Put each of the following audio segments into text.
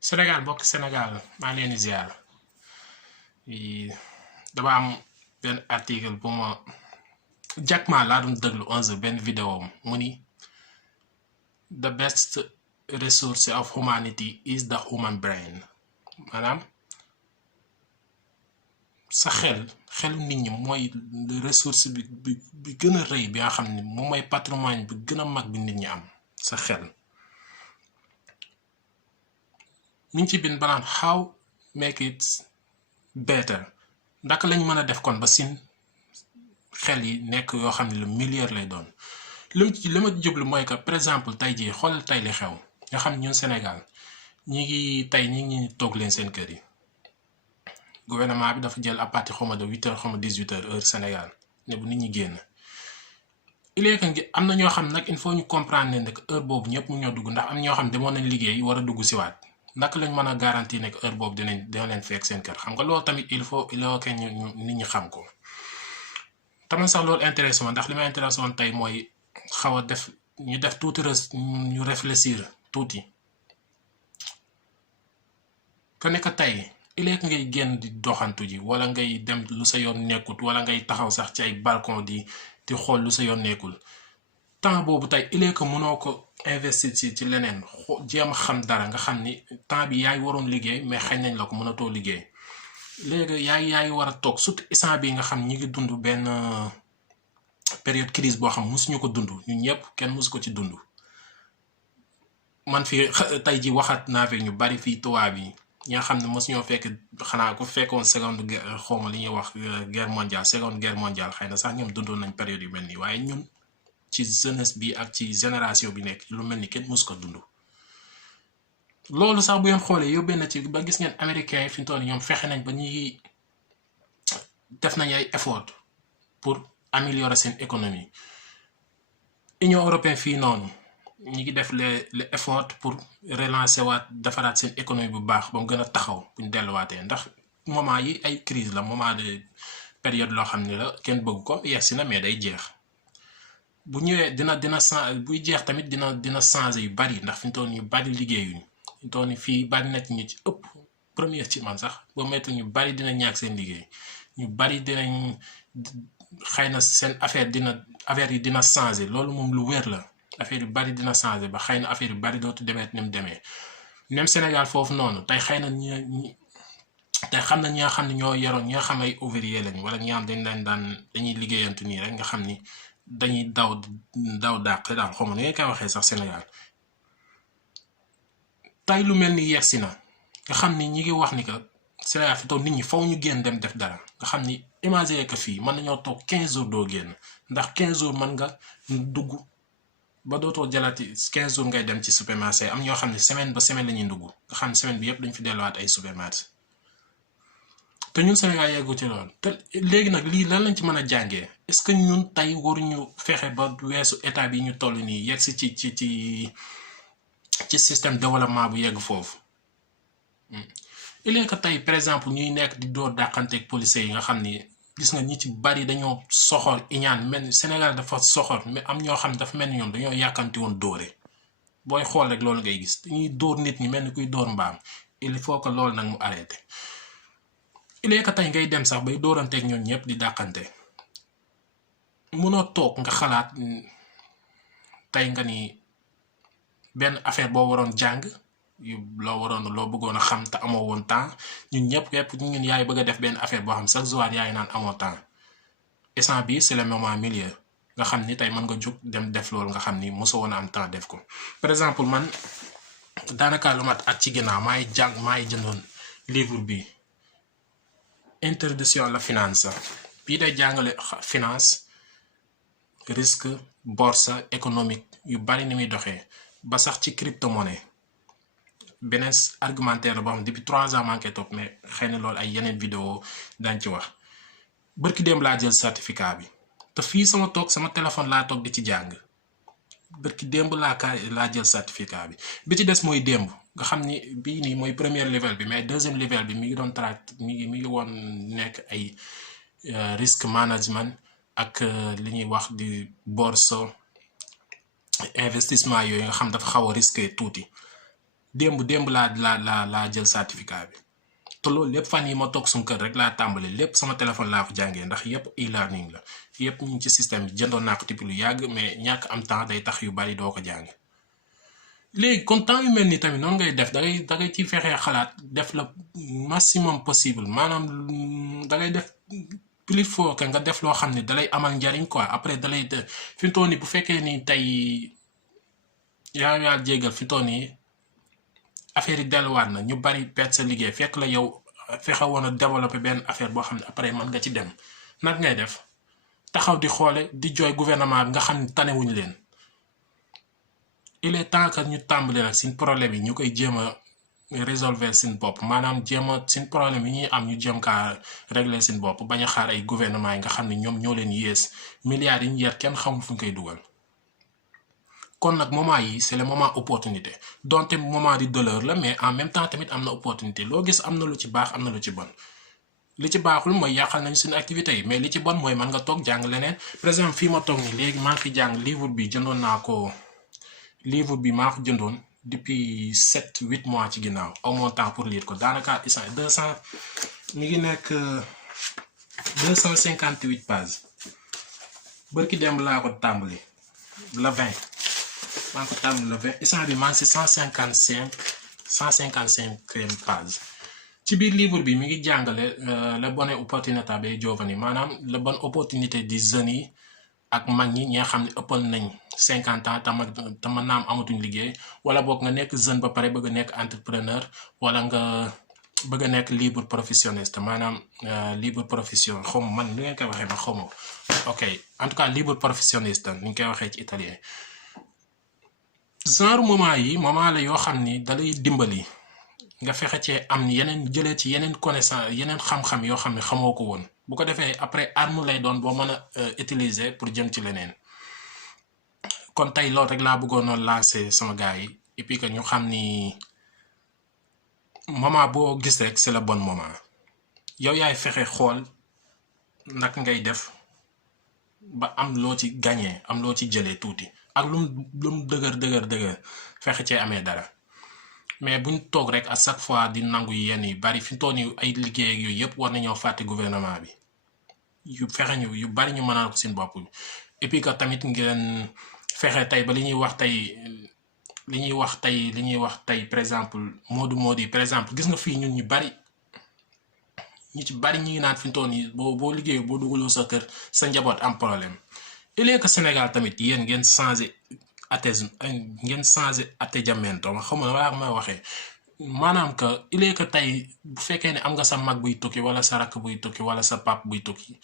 Sénégal bokk Sénégal maa leen di ziar dama am benn article bu ma Jack Ma laa doon déglu 11 benn vidéo mu ni the best resource of humanity is the human brain maanaam sa xelu nit ñi mooy ressource bi gën a rëy bi nga xam ne moom mooy patrimoine bi gën a mag bi nit ñi am sa xel. mi ngi ci bind banaan how make it better ndaka lañ mën a def kon ba sin xel yi nekk yoo xam ne lu milliard lay doon li ma jublu mooy que par exemple tey jii xoolal tey li xew nga xam ne ñun Sénégal ñi ngi toog leen seen kër yi gouvernement bi dafa jël à partir xawma de 8h xawma 18h heure Sénégal ne bu nit ñi génn il est que am na ñoo xam nag il faut ñu comprendre ne heure boobu ñëpp mu ñoo dugg ndax am ñoo xam demoon nañ liggéey war a dugg si waat naka lañ mën a garantie nekk heure boobu dina leen fekk seen kër xam nga loolu tamit il faut que ñu nit ñi xam ko tamit sax loolu intéressé ma ndax li ma intéressé woon tey mooy xaw a def ñu def tuuti ñu réfléchir tuuti que ne que tey il est que ngay génn di doxantu ji wala ngay dem lu sa yoon nekkut wala ngay taxaw sax ci ay balcon di xool lu sa yoon nekkul temps boobu tey il est que mënoo ko investir ci leneen jéem a xam dara nga xam ni temps bi yaay waroon liggéey mais xañ nañ la ko mënatoo liggéey léegi yaay war a toog surtout instant bi nga xam ñi ngi dund benn période crise boo xam mosuñu ko dund ñun ñëpp kenn mosu ko ci dund man fii tey ji waxat naa fi ñu bari fii tubaab yi ñi nga xam ne mosuñoo fekk xanaa ku fekkoon seconde guerre xawma li ñuy wax guerre mondiale seconde guerre mondiale xëy na sax ñoom dundoon nañ période yu mel nii waaye ñun ci jeunesse bi ak ci génération bi nekk lu mel ni kenn mus ko dund loolu sax bu ngeen xoolee yóbbee na ci ba gis ngeen américains yi fi mu toll ñoom fexe nañ ba ñuy def nañ ay effort pour améliorer seen économie Union européenne fii noonu ñi ngi def les effort pour relancer waat defaraat seen économie bu baax ba mu gën a taxaw buñ delluwaatee ndax moment yi ay crise la moment de période loo xam ne la kenn bëgg ko yegsi na mais day jeex bu ñëwee dina buy jeex tamit dina changer yu bari ndax fi mu toll ñu bari liggéeyuñu fi mu toll nii fii bari na ci ñu ci ëpp première ci man sax ba mettre ñu bari dina ñàkk seen liggéey ñu bari dinañ xëy na seen affaire yi dina changer loolu moom lu wér la affaire yu bari dina changer ba xëy na affaire yu bari dootu demeet ni mu demee même Sénégal foofu noonu tey xëy na tey xam na ñi nga xam ne ñoo yoroon ñi nga xam ay ouvrier lañ wala ñi nga xam dañuy liggéeyantu nii rek nga xam ni dañuy daw dàq daal xaw ma ni nga koy waxee sax Sénégal tey lu mel ni yegsi na nga xam ni ñi ngi wax ni que Sénégal fi toog nit ñi faw ñu génn dem def dara nga xam ni imaginer que fii mën nañoo toog 15 jours doo génn ndax 15 jours mën nga dugg ba dootoo jalati 15 jours ngay dem ci supermarché am ñoo xam ne semaine ba semaine la ñuy dugg nga xam ne semaine bi yëpp dañ fi delluwaat ay supermarché te ñun Sénégal yeggu ci loolu te léegi nag lii lan lañ ci mën a jàngee est-ce que ñun tey waruñu fexe ba weesu état bi ñu toll nii yegg si ci système développement bu yegg foofu il est que tey par exemple ñuy nekk di door dàqanteeg policiers yi nga xam ni gis nga ñi ci bari dañoo soxor iñaan mel ni Sénégal dafa soxor mais am ñoo xam dafa mel ni ñoom dañoo yàkkanti woon dóore booy xool rek loolu ngay gis dañuy dóor nit ñi mel ni kuy dóor mbaam il faut que loolu nag mu arrêté il est que tey ngay dem sax bay dóoranteeg ñoom ñëpp di dàqante mënoo toog nga xalaat tey nga ni benn affaire boo waroon jàng loo bëggoon a xam te amoo woon temps ñun ñëpp képp ñun yaay bëgg a def benn affaire boo xam chaque jour yaay naan amoo temps instant bii c'est le moment milieu nga xam ni tey mën nga jóg dem def loolu nga xam ni mosoo woon a am temps def ko par exemple man daanaka lu mat at ci ginnaaw maay jëndoon livre bi introduction à la finance bii day jàngale finance risque bourse économique yu bari ni muy doxee ba sax ci crypto-monnaie beneen argumentaire la boo xam depuis 3 ans manqué topp mais xëy na loolu ay yeneen vidéo dañ ci wax bërki démb laa jël certificat bi te fii sama téléphone laa toog di ci jàng bërki démb laa jël certificat bi ci des mooy démb nga xam ni bii nii mooy premier level bi mais deuxième level bi mi ngi doon mi ngi woon nekk ay risque management ak li ñuy wax di bourse investissement yooyu nga xam dafa xaw a risqué tuuti démb laa jël certificat bi te loolu lépp fan yi ma toog suñu kër rek laa tàmbali lépp sama téléphone laa ko jàngee ndax yépp e-learning la yépp ñu ngi ci système bi jëndoon naa ko depuis lu yàgg mais ñàkk am temps day tax yu bari doo ko jàng léegi kon temps yu mel ni tamit noonu ngay def da ngay ci fexee xalaat def la maximum possible maanaam da ngay def plus fort que nga def loo xam ne dalay amal njariñ quoi après dalay fi mu toll nii bu fekkee ni tey yaa jégal fi mu toll nii affaire yi delluwaat na ñu bari perte sa liggéey fekk la yow fexe woon a développer benn affaire boo xam ne après mën nga ci dem nag ngay def taxaw di xoole di jooy gouvernement bi nga xam ne tanewuñu leen il est temps que ñu tàmbali nag suñ problème yi ñu koy jéem a résolver suñ bopp maanaam jéem a suñ problème yi ñuy am ñu jéem kaa régler suñ bopp bañ a xaar ay gouvernement yi nga xam ne ñoom ñoo leen yées milliards yi ñu yer kenn xamul fu ñu koy dugal kon nag moment yi c'est le moment opportunité donte moment di douleur la mais en même temps tamit am na opportunité loo gis am na lu ci baax am na lu ci bon li ci baaxul mooy yàqal nañ suñu activité yi mais li ci bon mooy mën nga toog jàng leneen par exemple fii ma toog ni léegi maa ngi fi jàng livre bi jëndoon naa ko livre bi maa ko jëndoon depuis 7-8 mois ci ginnaaw aw mon temps pour lire ko daanaka 200 mi ngi nekk 258 pages bërki dem laa ko tàmbali la 20 maa ngi ko tàmbali la 20 instant bi maa ngi si 155e page ci biir livre bi mi ngi jàngale la bonne opportunità dei giovani maanaam la bonne opportunité di jeunes yi ak mag ñi nga xam ne ëppal nañ 50 ans te mën naa am amatuñ liggéey wala boog nga nekk jeune ba pare bëgg a nekk entrepreneur wala nga bëgg a nekk libre professionniste maanaam libre profession xaw ma man li ngeen koy waxee ma xaw ma ok en tout cas libre professionniste ni ñu koy waxee ci italien genre moment la yoo xam ni dalay dimbali nga fexe cee am yeneen jëlee ci yeneen connaissance yeneen xam-xam yoo xam ne xamoo ko woon bu ko defee après arme lay doon boo mën a utiliser pour jëm ci leneen kon tey loolu rek laa bëggoon a lancer sama gars yi et puis que ñu xam ni moment boo gis rek c'est le bon moment yow yaay fexe xool naka ngay def ba am loo ci gagné am loo ci jëlee tuuti ak lu mu dëgër fexe cee amee dara mais buñ toog rek à chaque fois di nangu yenn yu bari fi mu toll nii ay liggéey ak yooyu yëpp war nañoo fàtte gouvernement bi yu fexe ñu yu bari ñu mënal ko seen bopp et puis que tamit ngeen fexe tey ba li ñuy wax tey par exemple Modou yi par exemple gis nga fii ñun ñu ci bari ñu ngi naan fi mu toll nii boo liggéey boo dugaloo sa kër sa njaboot am problème il est que Sénégal tamit yéen ngeen changé atteggiamento xam nga waa ma waxee maanaam que il est que tey bu fekkee ne am nga sa mag buy tukki wala sa rakk buy tukki wala sa pap buy tukki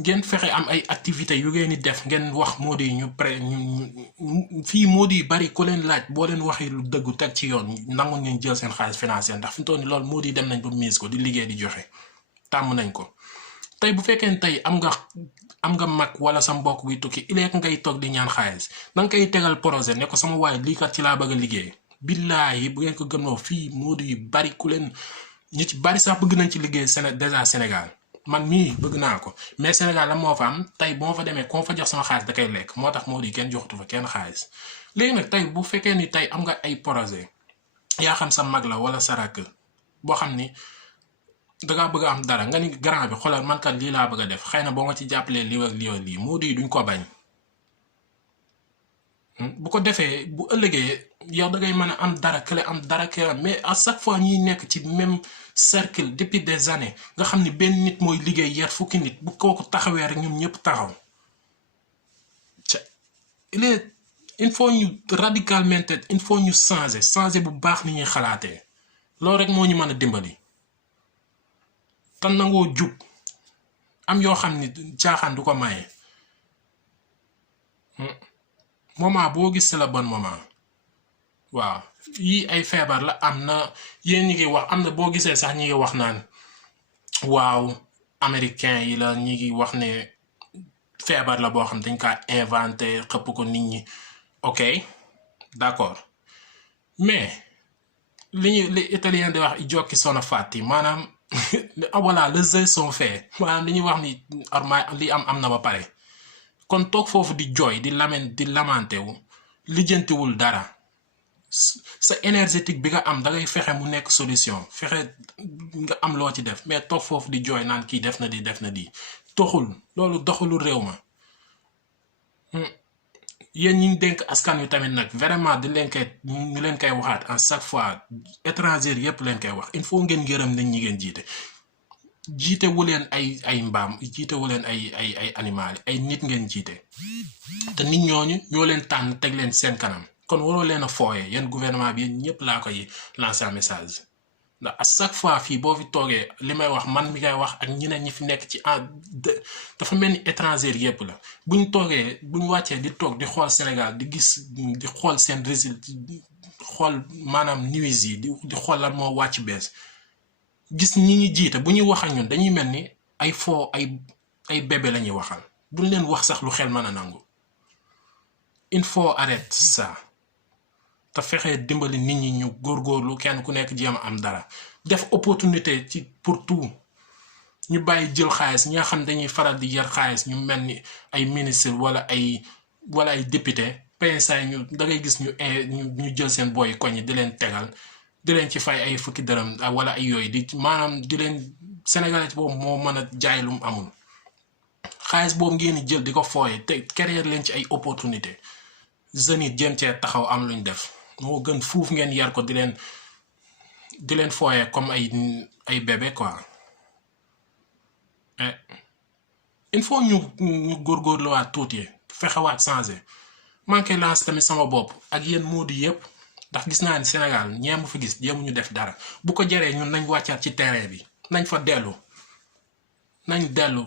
ngeen fexe am ay activités yu ngeen di def ngeen wax Modou yi fii Modou yi bari ku leen laaj boo leen waxee lu dëggu teg ci yoon nangu ngeen jël seen xaalis financier ndax fi mu toll nii loolu Modou yi dem nañ ba mise ko di liggéey di joxe tàmm nañ ko tey bu fekkee ne tey am nga mag wala sa mbokk buy tukki il est que ngay toog di ñaan xaalis danga koy tegal projet ne ko sama waay lii kat ci laa bëgg a liggéey billaahi bu ngeen ko gënoo fii Modou yi bari ku leen ñu ci bari sax bëgg nañ ci liggéey déjà Sénégal man mii bëgg naa ko mais Sénégal la moo fa am tey bu ma fa demee koo fa jox sama xaalis da koy lekk moo tax Modou yi kenn joxatu fa kenn xaalis léegi nag tey bu fekkee ni tey am nga ay projet yaa xam sa mag la wala sa rakk boo xam ni dangaa bëgg a am dara nga ni grand bi xoolal man kat lii laa bëgg a def xëy na boo ma ci jàppalee lii ak lii Modou yi duñ ko bañ bu ko defee bu ëllëgee yow dangay mën a am dara kële am dara kële mais à chaque fois ñuy nekk ci même cercle depuis des années nga xam ni benn nit mooy liggéey yar fukki nit bu kooku taxawee rek ñoom ñëpp taxaw il faut ñu radicalement il faut ñu changer bu baax ni ñuy xalaatee loolu rek moo ñu mën a dimbali te nangoo jub am yoo xam ni caaxaan du ko maye moment boo gis c'est le bon moment waaw yii ay feebar la am na yéen ñi ngi wax am na boo gisee sax ñi ngi wax naan waaw américain yi la ñi ngi wax ne feebar la boo xam dañ kaa inventé xëpp ko nit ñi ok d'accord mais li italien di wax i jokki sono fatti maanaam voilà les jeux sont faits maanaam li ñuy wax ni arma li am na ba pare kon toog foofu di jooy di lamenté wu lijjantiwul dara sa énergétique bi nga am da ngay fexe mu nekk solution fexe nga am loo ci def mais toog foofu di jooy naan kii def na di toxul loolu doxalu réew ma. yéen ñi dénk askan wi tamit nag vraiment di leen koy ñu leen koy waxaat à chaque fois étranger yépp leen koy wax il faut ngeen gërëm nañ ñi ngeen jiite wu leen ay mbaam jiite wu leen ay animal ay nit ngeen jiite te nit ñooñu ñoo leen tànn teg leen seen kanam kon waroo leen a fooyee yéen gouvernement bi yéen ñëpp laa koy lancer un message ndax à chaque fois fii boo fi toogee li may wax man mi koy wax ak ñeneen ñi fi nekk ci dafa mel ni étranger yépp la buñ toogee buñ wàccee di toog di xool Sénégal di gis di xool seen résultat xool maanaam news yi di xool lan moo wàcc bees gis ñi ñi jiite bu ñuy wax ak ñun dañuy mel ni ay foo ay bébé la ñuy waxal duñ leen wax sax lu xel mën a nangu il faut arrêter ça te fexe dimbali nit ñi ñu góorgóorlu kenn ku nekk jéem a am dara def opportunité ci pour tout ñu bàyyi jël xaalis ñi nga xam dañuy faral di yar xaalis ñu mel ni ay ministre wala ay député PSA ñu da ngay gis ñu jël seen booy koñ di leen tegal di leen ci fay ay fukki dërëm wala ay yooyu di maanaam di leen sénégalais boobu moo mën a jaay lu mu amul xaalis boobu ngeen di jël di ko fooye te créer leen ci ay opportunité jeunes yi jéem cee taxaw am luñ def moo gën fuuf ngeen yar ko di leen fooye comme ay bébé quoi il faut ñu góorgóorluwaat tuuti fexewaat changer manqué lance tamit sama bopp ak yéen moodi yépp ndax gis naa ni Sénégal ñeemu fi gis jéemu ñu def dara bu ko jaree ñun nañ wàccaat ci terrain bi nañ fa dellu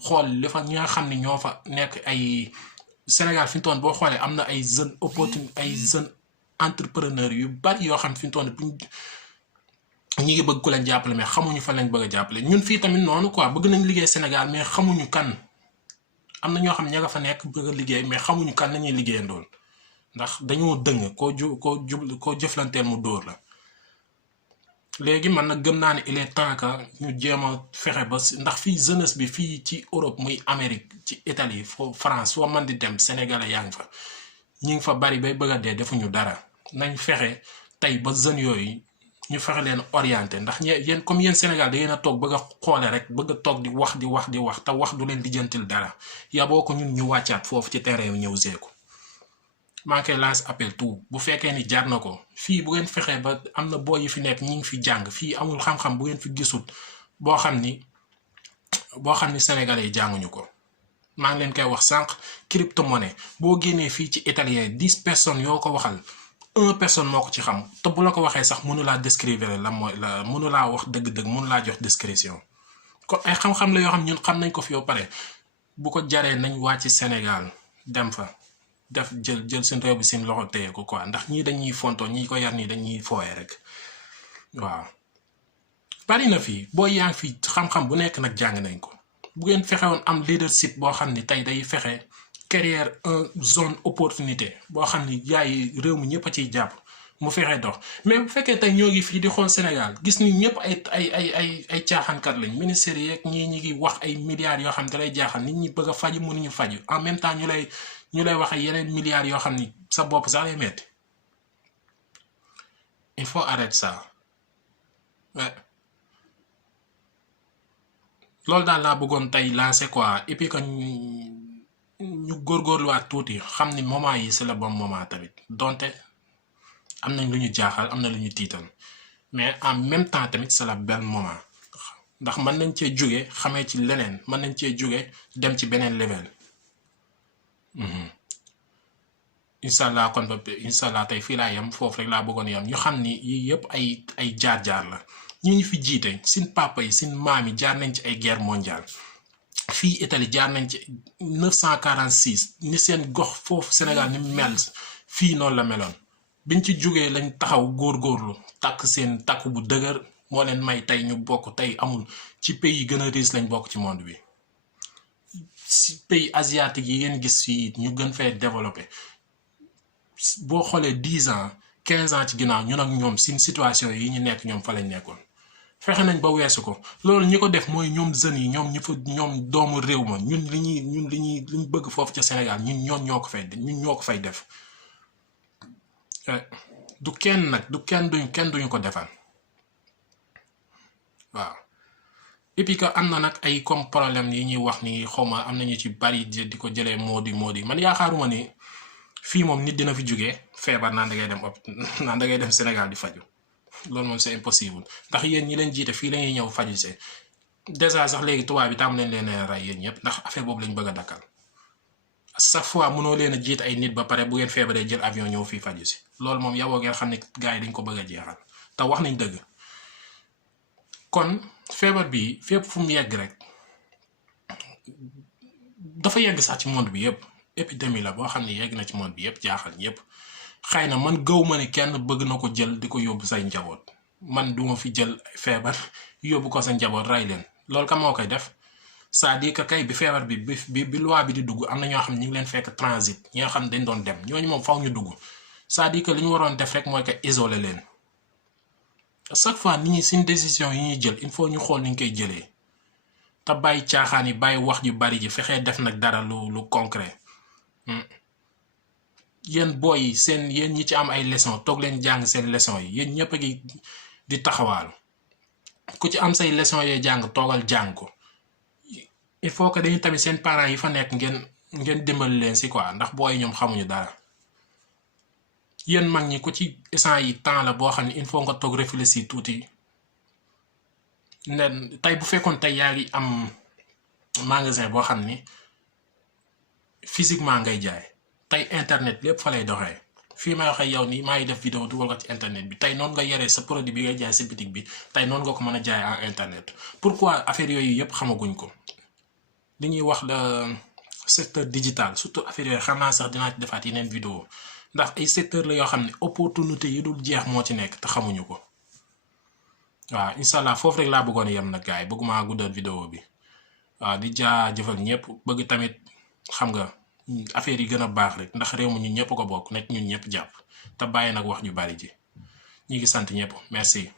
xool li fa ñi nga xam ni ñoo fa nekk ay Sénégal fi mu toon boo xoolee am na ay jeunes ay jeunes entrepreneurs yu bari yoo xam fi mu toon ñi ngi bëgg ku leen jàppale mais xamuñu fa lañ bëgg a jàppale ñun fii tamit noonu quoi bëgg nañ liggéey Sénégal mais xamuñu kan am na ñoo xam ña nga fa nekk bëgg a liggéey mais xamuñu kan lañuy liggéeyandool ndax dañoo dëng koo jëflanteel mu dóor la léegi man nag gëm naa ne il est temps que ñu jéem a fexe ba ndax fii jeunesse bi fii ci Europe muy Amérique ci Italie France foo man di dem sénégalais yaa ngi fa ñi ngi fa bari bay bëgg a dee defuñu dara nañ fexe tey ba jeunes yooyu ñu fexe leen orienté ndax yéen comme yéen Sénégal da ngeen a toog bëgg a xoole rek bëgg a toog di wax te wax du leen lijjantil dara yaboo ko ñun ñu wàccaat foofu ci terrain bi ñëw zeeku maa ngi koy lance appel tout bu fekkee ni jaar na ko fii bu ngeen fexee ba am na boo yi fi nekk ñi ngi fi jàng fii amul xam-xam bu ngeen fi gisul boo xam ni sénégalais yi jànguñu ko maa ngi leen koy wax sànq crypto-monnaie boo génnee fii ci italien 10 personnes yoo ko waxal 1 personne moo ko ci xam te bu la ko waxee sax mënu laa descrire mënu laa wax dëgg-dëgg mënu laa jox description kon ay xam-xam la yoo xam ñun xam nañ ko fi yow pare bu ko jaree nañ wàcc Sénégal dem fa def jël seen réew bi seen loxo téye ko quoi ndax ñii dañuy fontoo ñi ko yar nii dañuy fooye rek waaw bari na fii boo yaa ngi fi xam-xam bu nekk nag jàng nañ ko bu ngeen fexewoon am leadership boo xam ni tey day fexe créer zone opportunité boo xam ni yaay réew mi ñëpp a ciy jàpp mu fexe dox mais bu fekkee tey ñoo ngi fii di xool Sénégal gis ni ñëpp ay caaxaankat lañ ministère yeeg ñii ñi ngi wax ay milliards yoo xam ne da lay jaaxal nit ñi bëgg a faju mënuñu faju en même temps ñu lay wax ay yeneen milliards yoo xam ni sa bopp sax lay metti il faut arrêter ça loolu daal laa bëggoon tey lancer quoi et puis que ñu góorgóorluwaat tuuti xam ni moment yi c'est le bon moment tamit donte am nañ lu ñu jaaxal am na lu ñu tiital mais en même temps tamit c'est le bel moment ndax mën nañ cee jóge xamee ci leneen mën nañ cee jóge dem ci beneen level incha allah kon ba incha allah tey fii laa yem foofu rek laa bëggoon yem ñu xam ni yii yëpp ay jaar-jaar la ñu fi jiite sin papa yi sin maam yi jaar nañ ci ay guerre mondiale fii Italie jaar nañ ci 946 ni seen gox foofu Sénégal ni mel fii noonu la meloon biñ ci jógee lañ taxaw góorgóorlu takk seen takk bu dëgër moo leen may tey ñu bokk tey amul ci pays yi gën a riche lañ bokk ci monde bi si pays asiatique yi ngeen gis fii ñu gën fay développé boo xoolee 10 ans 15 ans ci ginnaaw ñun ak ñoom sin situation yi ñu nekk ñoom fa lañ nekkoon fexe nañ ba weesu ko loolu ñi ko def mooy ñoom jeunes yi ñoom doomu réew ma ñun li ñu bëgg foofu ca Sénégal ñun ñoo ko fay def du kenn nag du kenn duñu ko defal waaw. et puis que am na nag ay comme problème yi ñuy wax ni xawma am nañu ci bari di ko jëlee moodi man yaakaaruma ni fii moom nit dina fi jógee feebar naan da ngay dem naan da ngay dem Sénégal di faju loolu moom c'est impossible ndax yéen ñi leen jiite fii la ñuy ñëw faju see déjà sax léegi tubaab bi tam leen rey yéen ñëpp ndax affaire boobu lañ bëgg a dakkal chaque fois mënoo leen a jiite ay nit ba pare bu ngeen feebaree jël avion ñëw fii faju si loolu moom yow ngeen xam ne gars yi dañ ko bëgg a jeexal te wax nañ dëgg. kon feebar bi fépp fu mu yegg rek dafa yegg sax ci monde bi yëpp épidémie la boo xam ne yegg na ci monde bi yëpp jaaxal ñëpp xëy na man gëw ma ne kenn bëgg na ko jël di ko yóbbu say njaboot man duma fi jël feebar yóbbu ko sa njaboot rey leen loolu ka moo koy def c'est-à-dire que kay bi feebar bi loi bi di dugg am na ñoo xam ne ñu ngi leen fekk transit ñi nga xam ne dañ doon dem ñooñu moom faw ñu dugg c'est-à-dire que li ñu waroon def rek mooy que isoler leen chaque fois nit ñi suñ décision yi ñuy jël il faut ñu xool ni ñu koy jëlee te bàyyi caaxaan yi bàyyi wax ju bari ji fexee def nag dara lu concret. yéen booy yi yéen ñi ci am ay leçon toog leen jàng seen leçon yi yéen ñëpp a ngi di taxawaalu ku ci am say leçon yee jàng toogal jàng ko il faut que dañu tamit seen parents yi fa nekk ngeen dimbali leen si quoi ndax booy ñoom xamuñu dara yéen mag ñi ku ci instant yi temps la boo xam ne il faut nga toog réfléchir tuuti ne tey bu fekkoon tey yaa ngi am magasin boo xam ni physiquement ngay jaay tey internet lépp fa lay doxee fii may waxee yow nii maa ngi def vidéo dugal ko ci internet bi tey noonu nga yoree sa produit bi ngay jaay sa boutique bi tey noonu nga ko mën a jaay en internet pourquoi affaire yooyu yëpp xamaguñ ko li ñuy wax le secteur digital surtout affaire yooyu xam naa sax dinaa ci defaat yeneen vidéo ndax ay secteur la yoo xam ne opportunité yi dul jeex moo ci nekk te xamuñu ko waaw incha allah foofu rek laa bëggoon yem nag gars yi bëgguma guddal vidéo bi waaw di jaajëfal ñëpp bëgg tamit xam nga affaire yi gën a baax rek ndax réew mi ñun ñëpp ko bokk nekk ñun ñëpp jàpp te bàyyi nag wax ju bari ji ñi ngi sant ñëpp merci.